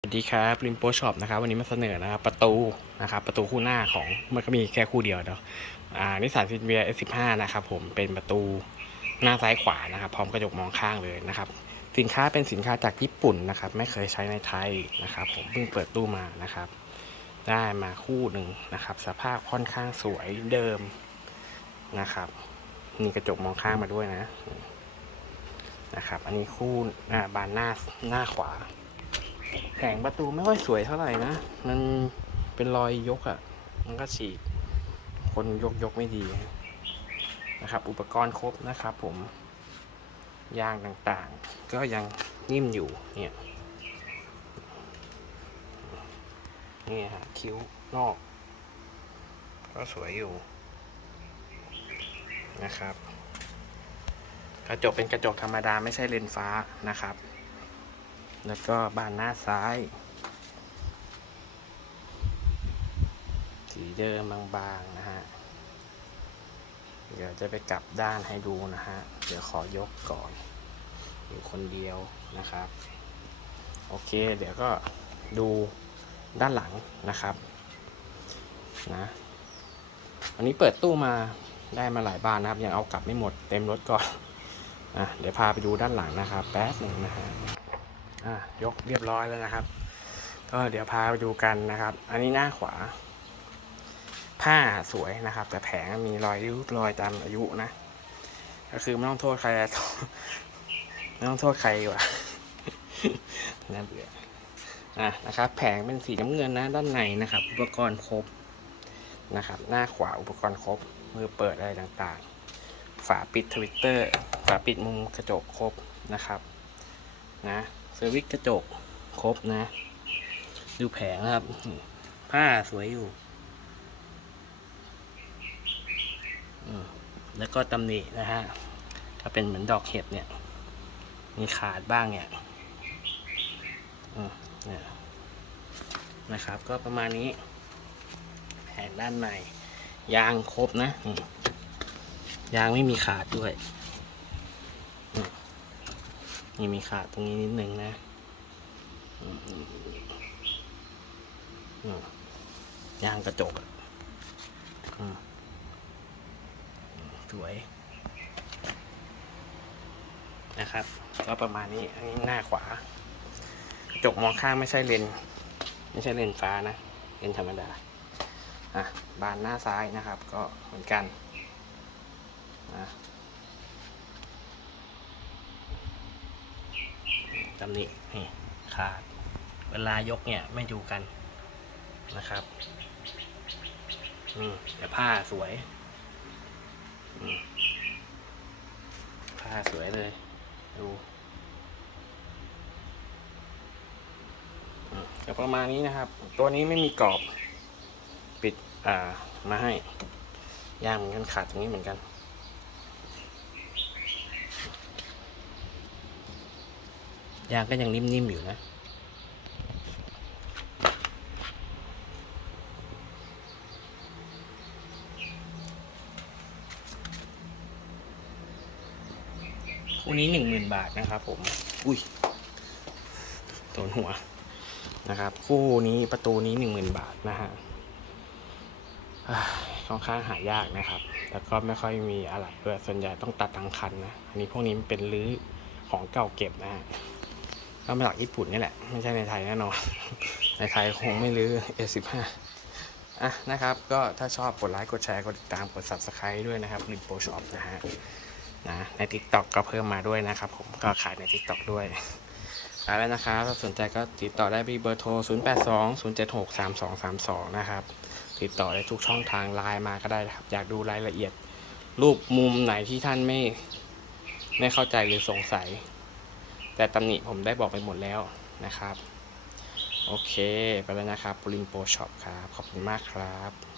สวัสดีครับริมโปช็อปนะครับวันนี้มาเสนอนะครับประตูนะครับประตูคู่หน้าของมันก็มีแค่คู่เดียวเนาะอ่านิสสันซินเวีย S15 นะครับผมเป็นประตูหน้าซ้ายขวานะครับ พร้อมกระจกมองข้างเลยนะครับ สินค้าเป็นสินค้าจากญี่ปุ่นนะครับ ไม่เคยใช้ในไทยนะครับ ผมเพิ่งเปิดตู้มานะครับ ได้มาคู่หนึ่งนะครับ สภาพค่อนข้างสวยเดิมนะครับมีกระจกมองข้างมาด้วยนะนะครับ อันนี้คู่บานหน้าหน้าขวา แผงประตูไม่ค่อยสวยเท่าไหร่นะ มันเป็นรอยยกอะ่ะ มันก็ฉีก คนยกยกไม่ดีนะครับ อุปกรณ์ครบนะครับผม ยางต่างๆ ก็ยังนิ่มอยู่เนี่ย นี่ฮะคิ้วนอก ก็สวยอยู่นะครับ กระจกเป็นกระจกธรรมดาไม่ใช่เลนส์ฟ้านะครับ แล้วก็บานหน้าซ้าย สีเดิมบางๆนะฮะ เดี๋ยวจะไปกลับด้านให้ดูนะฮะ เดี๋ยวขอยกก่อน อยู่คนเดียวนะครับ โอเค เดี๋ยวก็ดูด้านหลังนะครับ นะวันนี้เปิดตู้มาได้มาหลายบานนะครับ ยังเอากลับไม่หมดเต็มรถก่อนอะเดี๋ยวพาไปดูด้านหลังนะครับ แป๊บหนึ่งนะฮะ อะยกเรียบร้อยแล้วนะครับ ก็เดี๋ยวพาไปดูกันนะครับ อันนี้หน้าขวา ผ้าสวยนะครับ แต่แผงมีรอยริ้วรอยตามอายุนะ ก็คือไม่ต้องโทษใครไม่ต้องโทษใครว่ะน่าเบื่ออะนะครับ แผงเป็นสีน้ำเงินนะด้านในนะครับ อุปกรณ์ครบนะครับ หน้าขวาอุปกรณ์ครบ มือเปิดอะไรต่างๆ ฝาปิดทวิตเตอร์ฝาปิดมุมกระจกครบนะครับ นะ เซอร์วิสกระจกครบนะ ดูแผงนะครับ ผ้าสวยอยู่ แล้วก็ตำหนินะฮะ ถ้าเป็นเหมือนดอกเห็ดเนี่ย มีขาดบ้างเนี่ยนะครับ ก็ประมาณนี้ แผงด้านใน ยางครบนะ ยางไม่มีขาดด้วย นี่มีขาดตรงนี้นิดนึงนะยางกระจกสวย นะครับ ก็ประมาณนี้อันนี้หน้าขวา กระจกมองข้างไม่ใช่เลนไม่ใช่เลนฟ้านะเลนธรรมดา อะ บานหน้าซ้ายนะครับ ก็เหมือนกันนะ ตำหนินี่ขาด เวลายกเนี่ยไม่ดูกันนะครับนี่แต่ผ้าสวยผ้าสวยเลย ดูก็ประมาณนี้นะครับ ตัวนี้ไม่มีกรอบ ปิดอ่ามาให้ยางเหมือนกันขาดตรงนี้เหมือนกัน ยางก็ยังนิ่มๆอยู่นะ คู่นี้หนึ่งหมื่นบาทนะครับผม อุ้ยโดนหัวนะครับ คู่นี้ประตูนี้หนึ่งหมื่นบาทนะฮะอ่าค่อนข้างหายากนะครับ แล้วก็ไม่ค่อยมีอะไรด้วยส่วนใหญ่ต้องตัดทั้งคันนะ อันนี้พวกนี้มันเป็นรื้อของเก่าเก็บนะฮะ ก็มาจากญี่ปุ่นนี่แหละ ไม่ใช่ในไทยแน่นอน ในไทยคงไม่รื้อ A15 อะนะครับ ก็ถ้าชอบกดไลค์กดแชร์กดติดตามกด Subscribe ด้วยนะครับริมโปรช็อปนะฮะนะใน TikTok ก็เพิ่มมาด้วยนะครับผมก็ขายใน TikTok ด้วยขายแล้วนะครับถ้าสนใจก็ติดต่อได้ที่เบอร์โทร 082 076 3232 นะครับ ติดต่อได้ทุกช่องทางไลน์มาก็ได้ครับ อยากดูรายละเอียด รูปมุมไหนที่ท่านไม่ ไม่เข้าใจหรือสงสัย แต่ตำหนิผมได้บอกไปหมดแล้วนะครับ โอเค ไปแล้วนะครับปริมโปช็อปครับ ขอบคุณมากครับ